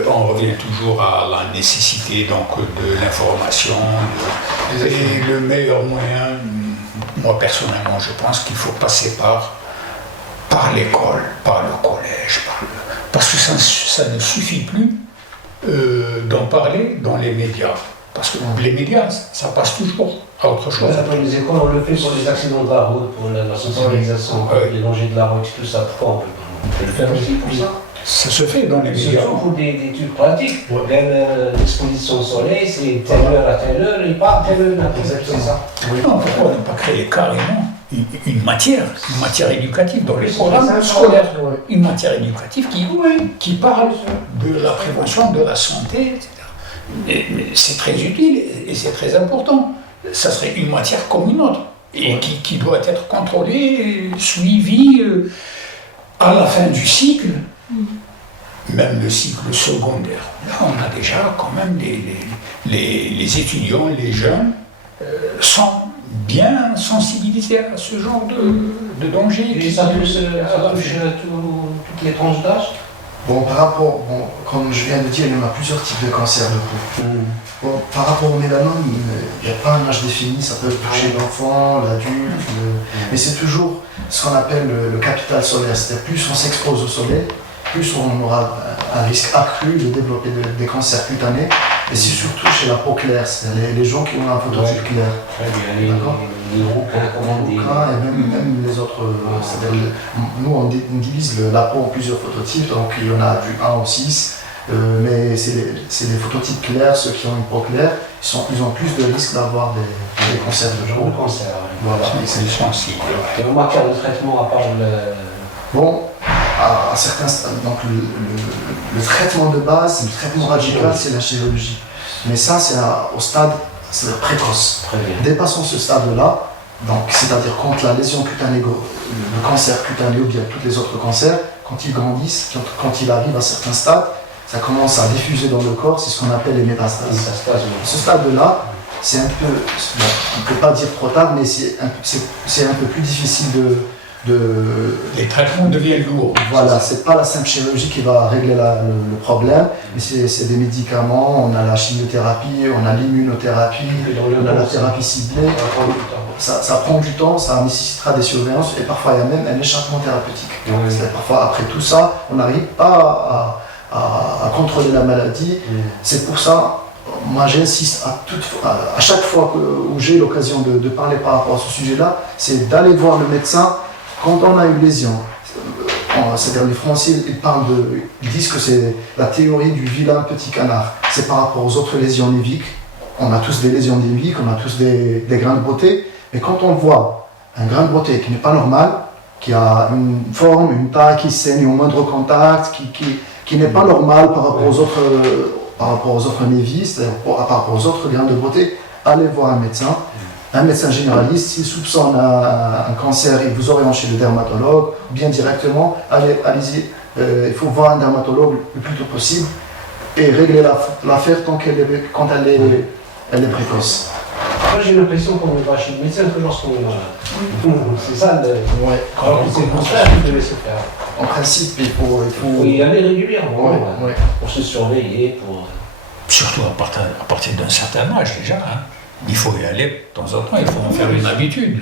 on revient toujours à la nécessité donc, de l'information. Et le meilleur moyen, moi personnellement, je pense qu'il faut passer par l'école, par le collège, parce que ça ne suffit plus d'en parler dans les médias. Parce que les médias, ça passe toujours à autre chose. Après les écoles, on le fait pour les accidents de la route, pour la sensibilisation, les dangers de la route, tout ça. Pourquoi on peut le faire aussi pour ça? Ça se fait dans les médias. Surtout pour des trucs pratiques. L'exposition au soleil, c'est telle heure à telle heure et pas à telle heure. C'est ça. Non, pourquoi ne pas créer carrément une matière éducative dans les programmes scolaires, une matière éducative qui parle de la prévention, de la santé, etc. Mais c'est très utile et c'est très important. Ça serait une matière comme une autre et qui doit être contrôlée, suivie à la fin du cycle, même le cycle secondaire. Là, on a déjà quand même les étudiants, les jeunes sont bien sensibilisés à ce genre de danger. Et ça touche toutes les tranches d'âge. Bon, par rapport, comme je viens de dire, il y en a plusieurs types de cancers de peau. Bon, par rapport au mélanome, il n'y a pas un âge défini, ça peut toucher l'enfant, l'adulte, mais c'est toujours ce qu'on appelle le capital solaire. C'est-à-dire plus on s'expose au soleil, plus on aura un risque accru de développer des cancers cutanés. Et c'est surtout chez la peau claire, c'est-à-dire les gens qui ont un phototype clair. D'accord. Les rouquins et même les autres. C'est-à-dire, nous, on divise la peau en plusieurs phototypes, donc il y en a du 1 au 6. Mais c'est des phototypes clairs, ceux qui ont une peau claire, ils ont plus de risques d'avoir des cancers de peau. Voilà, c'est sensible. Et en matière de traitement, à part Bon, à certains stades, donc le traitement de base, le traitement radical, c'est la chirurgie. Mais ça, c'est au stade précoce. Dépassons ce stade-là, donc c'est-à-dire quand la lésion cutanée, le cancer cutané ou bien tous les autres cancers, quand ils grandissent, quand il arrive à certains stades, ça commence à diffuser dans le corps, c'est ce qu'on appelle les métastases. Ce stade-là, c'est un peu, on ne peut pas dire trop tard, mais c'est un peu plus difficile Les traitements deviennent lourds. Voilà, c'est pas la simple chirurgie qui va régler le problème, mais c'est des médicaments, on a la chimiothérapie, on a l'immunothérapie, on a la thérapie ciblée. Ça prend du temps, ça nécessitera des surveillances et parfois il y a même un échappement thérapeutique. C'est-à-dire parfois après tout ça, on n'arrive pas à contrôler la maladie. C'est pour ça, moi j'insiste à chaque fois où j'ai l'occasion de parler par rapport à ce sujet-là, c'est d'aller voir le médecin quand on a une lésion. C'est-à-dire les Français, ils disent que c'est la théorie du vilain petit canard. C'est par rapport aux autres lésions néviques. On a tous des lésions néviques, on a tous des grains de beauté. Mais quand on voit un grain de beauté qui n'est pas normal, qui a une forme, une taille qui saigne au moindre contact, qui n'est pas normal par rapport aux autres névis, c'est-à-dire par rapport aux autres grains de beauté, allez voir un médecin généraliste. S'il soupçonne un cancer, il vous oriente chez le dermatologue, ou bien directement, allez-y, il faut voir un dermatologue le plus tôt possible et régler l'affaire quand elle est précoce. Moi j'ai l'impression qu'on ne va chez le médecin que lorsqu'on est malade. C'est ça alors que c'est le contraire qu'il devait se faire. En principe, il faut y aller régulièrement ouais. Pour se surveiller. Surtout à partir d'un certain âge déjà. Hein. Il faut y aller de temps en temps, il faut en faire une habitude.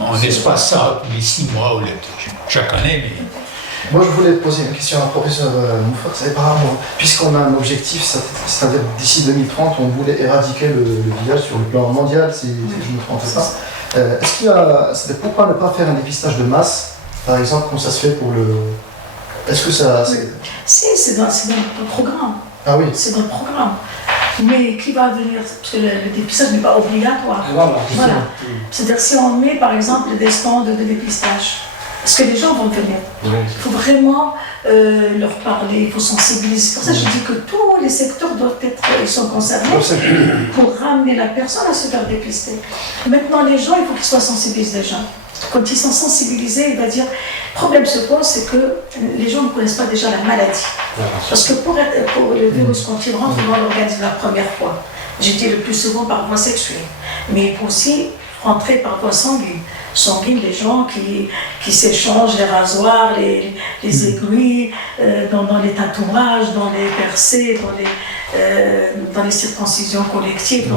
On laisse pas ça tous les 6 mois ou chaque année. Mais... Moi, je voulais poser une question à professeur Moufar, c'est par rapport, puisqu'on a un objectif, c'est-à-dire d'ici 2030, on voulait éradiquer le VIH sur le plan mondial, si je ne me trompe pas. Est-ce qu'il y a, pourquoi ne pas faire un dépistage de masse, par exemple, comme ça se fait pour le... Est-ce que ça... Si, c'est dans le programme. Ah oui. C'est dans le programme. Mais qui va venir, parce que le dépistage n'est pas obligatoire. Voilà. C'est-à-dire si on met par exemple des stands de dépistage, parce que les gens vont venir. Il faut vraiment leur parler, il faut sensibiliser. C'est pour ça que je dis que tous les secteurs doivent être sont concernés pour ramener la personne à se faire dépister. Maintenant, les gens, il faut qu'ils soient sensibilisés déjà. Quand ils sont sensibilisés, il va dire, le problème se pose, c'est que les gens ne connaissent pas déjà la maladie. Parce que pour le virus, quand il rentre dans l'organisme la première fois, j'ai dit le plus souvent par voie sexuelle, mais il peut aussi rentrer par voie sanguine. Sanguine, les gens qui s'échangent les rasoirs, les aiguilles, dans les tatouages, dans les percées, dans les circoncisions collectives.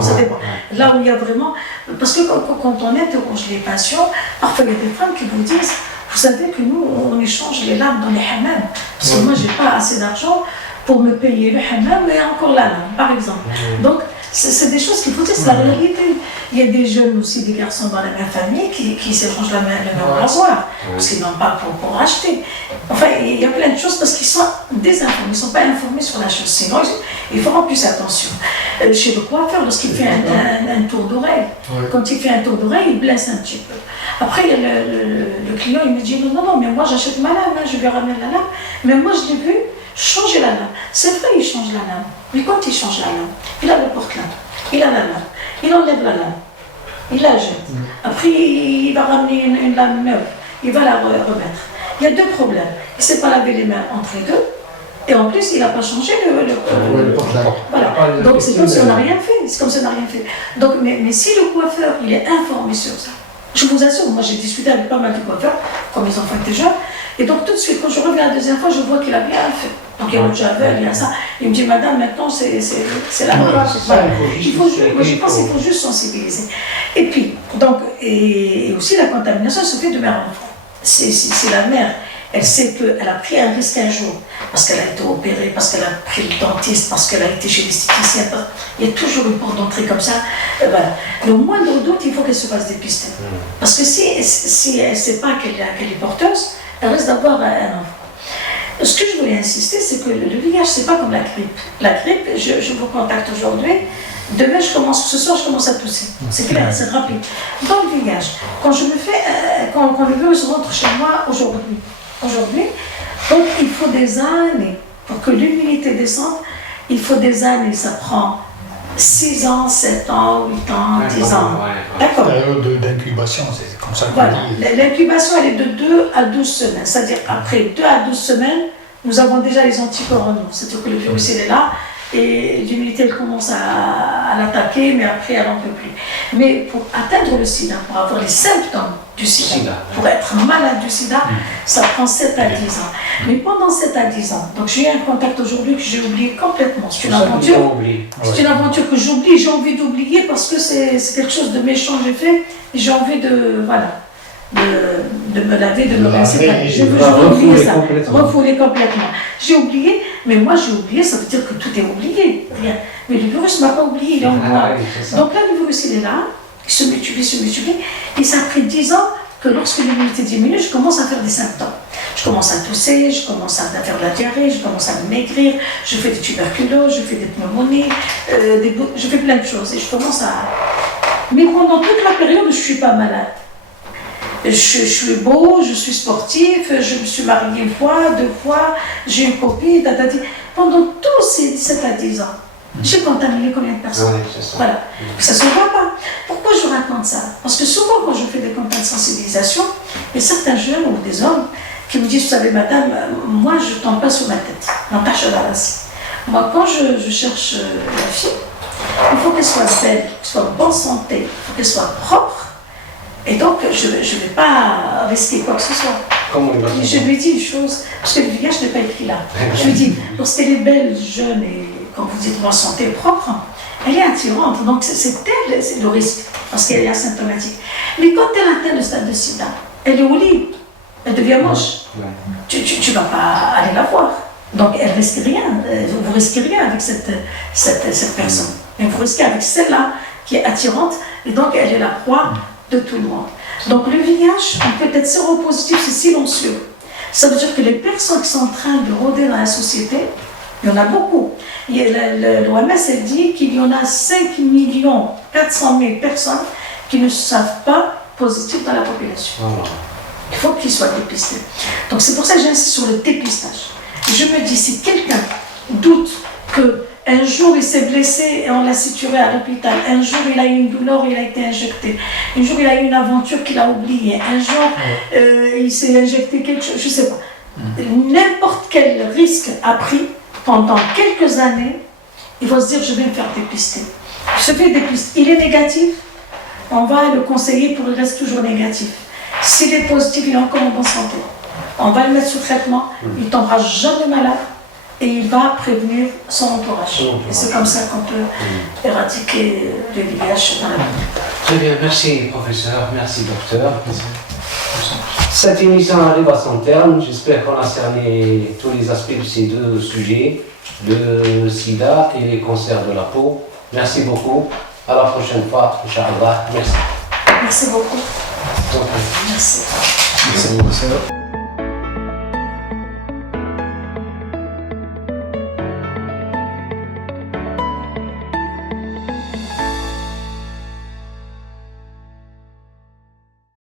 Là où il y a vraiment... Parce que quand on interroge les patients, parfois il y a des femmes qui vous disent, vous savez que nous, on échange les larmes dans les hammams. Parce que moi, je n'ai pas assez d'argent pour me payer le hammam et encore la lame, par exemple. Donc, c'est des choses qu'il faut dire, c'est la réalité. Il y a des jeunes aussi, des garçons dans la même famille qui s'échangent le même rasoir, parce qu'ils n'ont pas pour acheter. Enfin, il y a plein de choses parce qu'ils sont désinformés, ils ne sont pas informés sur la chose. Sinon, ils feront plus attention. Chez le coiffeur, lorsqu'il fait un tour d'oreille, quand il fait un tour d'oreille, il blesse un petit peu. Après, le client, il me dit non, mais moi j'achète ma lame, je lui ramène la lame, mais moi je l'ai vu changer la lame. C'est vrai, il change la lame, mais quand il change la lame, il a le porte-lame, il a la lame, il enlève la lame, il la jette. Après, il va ramener une lame neuve, il va la remettre. Il y a deux problèmes. Il ne s'est pas lavé les mains entre les deux, et en plus, il n'a pas changé le porte-lame. Voilà. Donc c'est comme si on n'a rien fait. C'est comme si on n'a rien fait. Donc, mais si le coiffeur, il est informé sur ça, je vous assure, moi j'ai discuté avec pas mal de coiffeurs, comme les enfants étaient jeunes, et donc tout de suite, quand je reviens la deuxième fois, je vois qu'il a bien fait. Donc il y a le javel, il y a ça. Il me dit, madame, maintenant c'est la loi. Voilà. Moi je pense qu'il faut juste sensibiliser. Et puis, donc, et aussi la contamination se fait de mère à enfant. Si la mère, elle sait qu'elle a pris un risque un jour, parce qu'elle a été opérée, parce qu'elle a pris le dentiste, parce qu'elle a été chez l'esthéticien, il y a toujours une porte d'entrée comme ça. Voilà. Le moindre doute, il faut qu'elle se fasse dépister. Parce que si elle ne sait pas qu'elle est porteuse, elle risque d'avoir un enfant. Ce que je voulais insister, c'est que le VIH, c'est pas comme la grippe. La grippe, je vous contacte aujourd'hui, demain ce soir je commence à tousser. C'est clair, c'est rapide. Dans le VIH, quand le virus rentre chez moi aujourd'hui, donc il faut des années pour que l'immunité descende, il faut des années, ça prend 6 ans, 7 ans, 8 ans, 10 ans. D'accord. La période d'incubation, c'est comme ça qu'on dit. L'incubation, elle est de 2 à 12 semaines. C'est-à-dire qu'après 2 à 12 semaines, nous avons déjà les anticorps en nous. C'est-à-dire que le virus, il est là et l'immunité, elle commence à l'attaquer, mais après, elle n'en peut plus. Mais pour atteindre le sida, pour avoir les symptômes du sida, pour être malade du sida, ça prend 7 à 10 ans. Mais pendant 7 à 10 ans, donc j'ai eu un contact aujourd'hui que j'ai oublié complètement. C'est une aventure. C'est une aventure que j'oublie, j'ai envie d'oublier parce que c'est quelque chose de méchant que j'ai fait. Et j'ai envie de me laver, de me rincer. Je veux oublier ça, refouler complètement. J'ai oublié, mais moi j'ai oublié, ça veut dire que tout est oublié. Rien. Mais le virus ne m'a pas oublié, il est en moi. Donc là, le virus, il est là, il se multiplie, et ça a pris 10 ans que lorsque l'immunité diminue, je commence à faire des symptômes. Je commence à tousser, je commence à faire de la diarrhée, je commence à maigrir, je fais des tuberculoses, je fais des pneumonies, je fais plein de choses, et je commence à... Mais pendant toute la période, je ne suis pas malade. Je suis beau, je suis sportif, je me suis mariée 1 fois, 2 fois, j'ai une copine, pendant tous ces 7 à 10 ans, j'ai contaminé combien de personnes? Voilà. Ça ne se voit pas. Pourquoi je raconte ça? Parce que souvent, quand je fais des campagnes de sensibilisation, il y a certains jeunes ou des hommes qui me disent, vous savez, madame, moi, je ne tombe pas sur ma tête. Non, pas chez la race. Moi, quand je cherche la fille, il faut qu'elle soit belle, qu'elle soit en bonne santé, il faut qu'elle soit propre. Et donc, je ne vais pas risquer quoi que ce soit. Je lui dis une chose, parce que le VIH n'est pas écrit là. Je lui dis, lorsqu'elle est belle, jeune et, comme vous dites, en santé propre, elle est attirante. Donc, c'est elle, c'est le risque, parce qu'elle est asymptomatique. Mais quand elle atteint le stade de sida, elle est au lit, elle devient moche. Tu ne vas pas aller la voir. Donc, elle ne risque rien. Vous ne risquez rien avec cette personne. Mais vous risquez avec celle-là qui est attirante, et donc elle est la proie de tout le monde. Donc le VIH, on peut être séropositif, c'est silencieux. Ça veut dire que les personnes qui sont en train de rôder dans la société, il y en a beaucoup. L'OMS, elle dit qu'il y en a 5 400 000 personnes qui ne savent pas positif dans la population. Il faut qu'ils soient dépistés. Donc c'est pour ça que j'insiste sur le dépistage. Je me dis, si quelqu'un doute qu'un jour il s'est blessé et on l'a situé à l'hôpital, un jour il a eu une douleur, il a été injecté, un jour il a eu une aventure qu'il a oubliée, un jour il s'est injecté quelque chose, je ne sais pas. N'importe quel risque a pris pendant quelques années, il va se dire, je vais me faire dépister. Il se fait dépister. Il est négatif, on va le conseiller pour qu'il reste toujours négatif. S'il est positif, il est encore en bonne santé. On va le mettre sous traitement, il ne tombera jamais malade et il va prévenir son entourage. Et c'est comme ça qu'on peut éradiquer le VIH dans la vie. Très bien, merci professeur, merci docteur. Cette émission arrive à son terme. J'espère qu'on a cerné tous les aspects de ces deux sujets, le sida et les cancers de la peau. Merci beaucoup. À la prochaine fois, Inch'Allah. Merci. Merci beaucoup. Donc, Merci. Merci beaucoup.